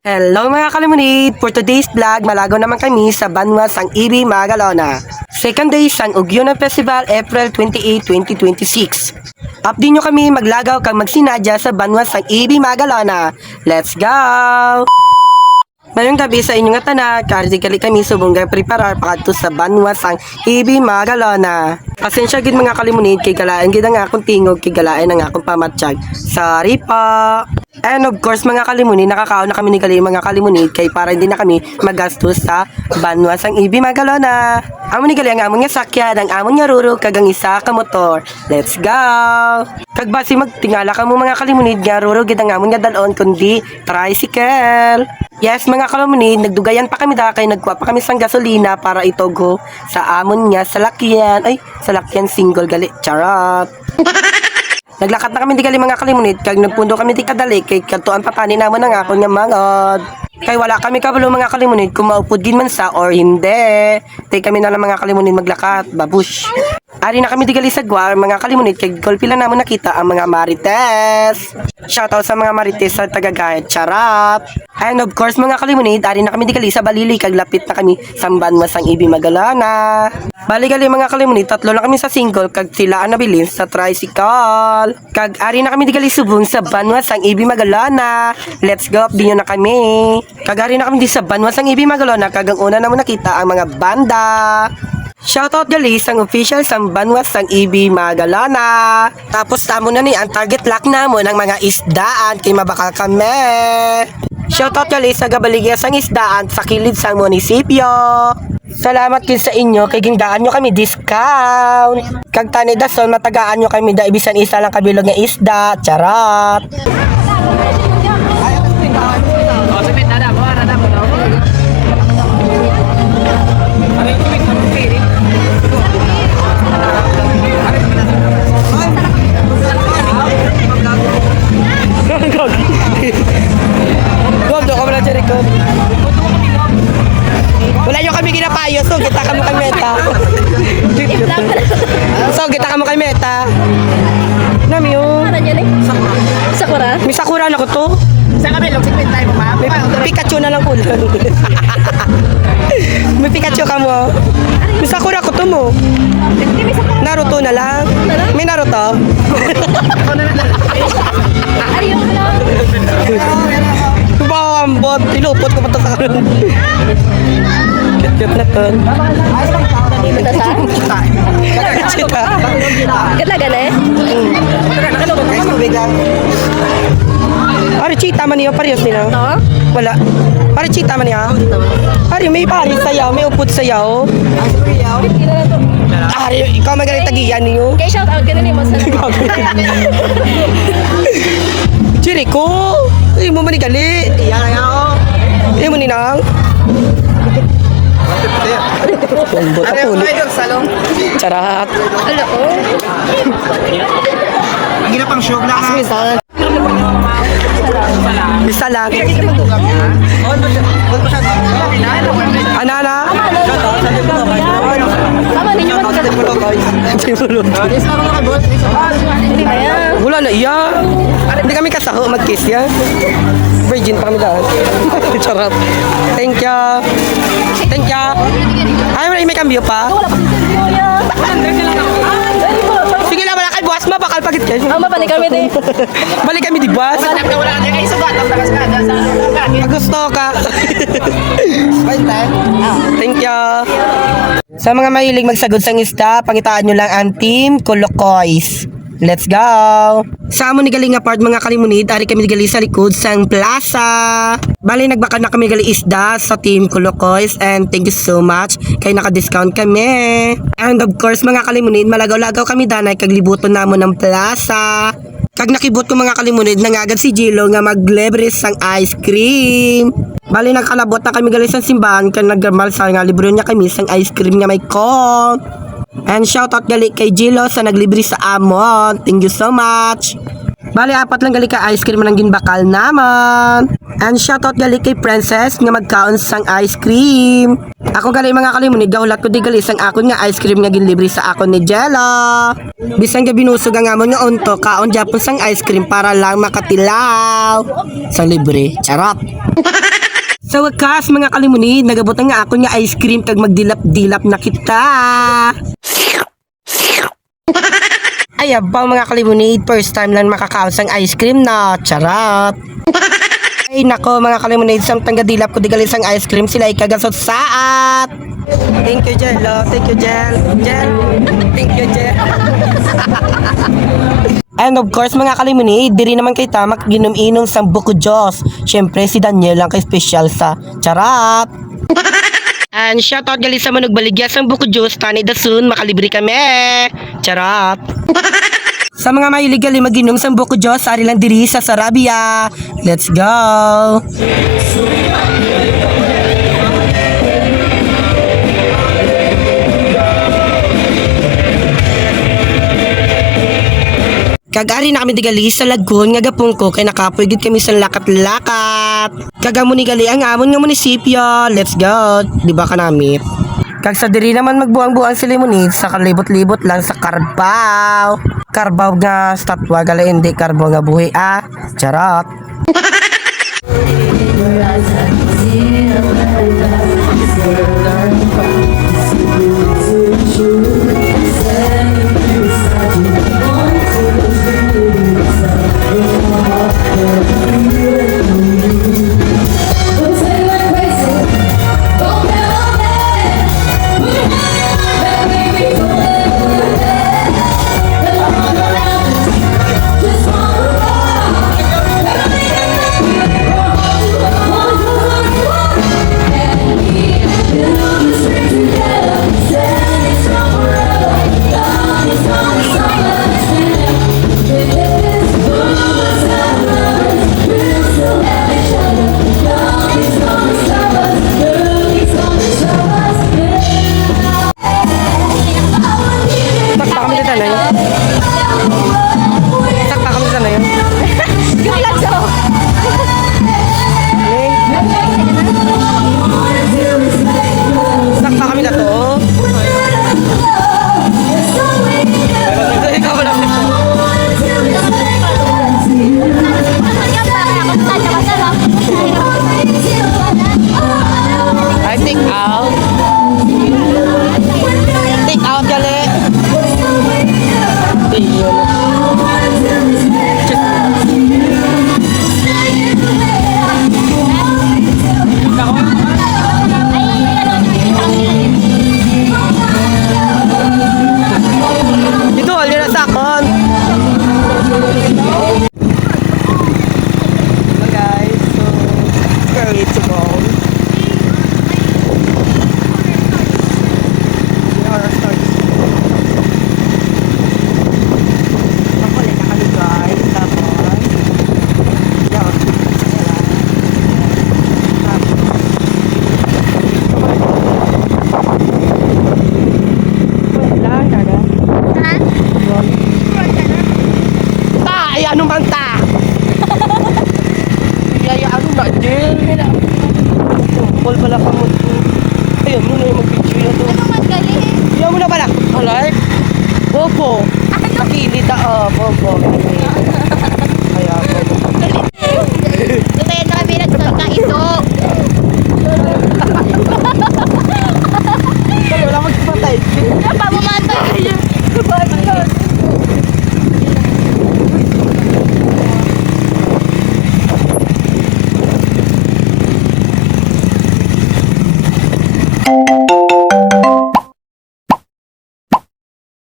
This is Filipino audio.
Hello mga kalimunit! For today's vlog, malago naman kami sa Banwa Sang Ibi, Magalona. Second day sang Ugyonan Festival, April 28, 2026. Update nyo kami maglagaw kang magsinadya sa Banwa Sang Ibi, Magalona. Let's go! Ngayong gabi sa inyong tanan, kartikali kami subong preparar pakadto sa Banwa Sang Ibi, Magalona. Pasensya gid mga kalimunit kay galaan gid ang akong tingog kay galaan ang akong pamatsyag. Sorry pa. And of course mga kalimunit, nakakaon na kami ni Gali mga kalimunit kay para hindi na kami magastos sa Banwa Sang Ibi, Magalona. Amon ni Gali ang amon nga sakyan, ang amon nga ruro kagang isa ka motor. Let's go! Kag basi magtingala ka mo mga kalimunit nga ruro gid ang amon nga dalon kundi tricycle. Yes mga kalimunit, nagdugayan pa kami da kay nagkuha pa kami sang gasolina para itogo sa amon nga salakyan. Ay, salakyan single gali. Charot. Naglakad na kami di gali mga kalimunit kag nagpundo kami di kadali kay katuan patani naman ang akon nga mangod. Kay wala kami kabalo mga kalimunit kung maupod gin man sa or hindi. Tay kami na lang mga kalimunit maglakad, babush. Ari na kami di gali sa Guar mga kalimunit kay golpi lang namon nakita ang mga marites. Shoutout sa mga marites sa Tagagayat, charap. And of course mga kalimunit, ari na kami di gali sa Balili kag lapit na kami sa Banwa Sang Ibi, Magalona. Bali gali mga kalimunit, tatlo na kami sa single kag sila ang nabilin sa tricycle. Kag ari na kami di gali subong sa Banwa Sang Ibi, Magalona. Let's go, di nyo na kami. Kag ari na kami di sa Banwa Sang Ibi, Magalona kag ang una na mo nakita ang mga banda. Shoutout gali sang official sang Banwa Sang Ibi, Magalona. Tapos tamo na ni ang target lock namo ng mga isdaan kay mabakal kami. Shoutout gali sa gabaligya sang isdaan sa kilid sang munisipyo. Salamat kin sa inyo kay gindaan nyo kami discount. Kag tani dason matagaan nyo kami da ibisan isa lang kabilog nga isda. Charot. Wala nyo kami ginapayo, so kita ka mo kay Meta. So kita ka mo kay Meta. Nami yun. Sakura? May sakura na ko to. Saan kami? Logsik pin tayo mo, ma'am? May Pikachu na lang ko. May Pikachu ka mo. May sakura ko to mo. Naruto na lang. May Naruto. Ayun lang. Bambot. Tilupot ko pa to sa karoon. Cute na to. Dito sa? Chika. Katlagan eh? Ari chita man niya, parehas nila. Oo? Wala. Ari chita man niya. Ari may pari sayaw, may upot sayaw. Ari, ikaw magaling tagiyan niyo. Kaya shout out ka na ni Mas. Chiriko, ay mo manigali. Ay mo ninang. Bambot Ano ako yung ulit. idol? Salong? Charat. Ano ko? Hindi na pang show lang ha? Isa lang. Anana. Tama ninyo man ka. Hindi na yan. Wala na iya. Hindi kami kasaho mag-kiss ya. Virgin pa kami dahil. Charot. Thank you. Thank you. Ay, may kambyo pa. Wala pa si Silvio yan. Sige na, wala kay buwas ma. Bakal pagit kayo. Mapalik kami din. Balik kami di buwas. Wala ka kayo sugat. Ang tagas ka. Gusto ka. Thank you. Sa mga mahilig magsagod sa isda, pangitaan nyo lang ang Team Kolokoys. Let's go! Sa amon ni galing nga part mga kalimunid, ari kami gali sa likod sang plaza. Bali nagbakad na kami gali isda sa Team Kolokoys and thank you so much kay naka-discount kami. And of course mga kalimunid, malagaw-lagaw kami danay kaglibuton namon ng plaza. Kag nakibot ko mga kalimunid, nangagad si Jilo nga maglibre sang ice cream. Bali nagkalabot na kami gali sa simbahan kag nagmalsal nga libro niya kami sang ice cream nga may coke. And shoutout gali kay Jilo sa naglibre sa amon. Thank you so much. Bali apat lang gali ka ice cream nang ginbakal naman. And shoutout gali kay Princess nga magkaon sang ice cream. Ako gali mga kalimunid, gahulat ko di gali isang akon nga ice cream nga ginlibre sa akon ni Jello. Bisan nga binusog ang amon nga unto, kaon Japon sang ice cream para lang makatilaw. Sa libre, charot. Sa wakas mga kalimunid, nagabutan nga akon nga ice cream kag magdilap-dilap na kita. Ay abang mga kalimunid, first time lang makakaon sang ice cream na, charot. Ay nako mga kalimunid, samtang gadilap ko di gali sang ice cream, sila ikagasot saat. Thank you Jel, thank you Jel. Jel, thank you Jel. And of course mga kalimunid, diri naman kay tamak ginom-inom sang buko Diyos. Syempre si Daniel lang kay special sa charot. And shoutout gali sa manugbaligya sang buko Diyos, tani dasun makalibre kami. Charot. Sa mga mahilig gali maginom sang buko Diyos, ari lang diri sa Sarabia. Let's go. Kagari na kami digali sa lagun nga gapong ko kay nakapoy gid kami sa lakat-lakat. Kagamo ni gali ang amon nga munisipyo. Let's go. Di ba kanamit? Kag sa diri naman magbuang-buang si Limonid sa kalibot-libot lang sa Carabao. Carabao nga statwa gali hindi Carabao nga buhi Charot. Ano man ta? Yaya ano na din? Tungkol pala ka mo. Ayun mo na yung mag-video na to. Ano man gali? Ayaw mo na pala. Alay? Bobo. Nakilita Bobo.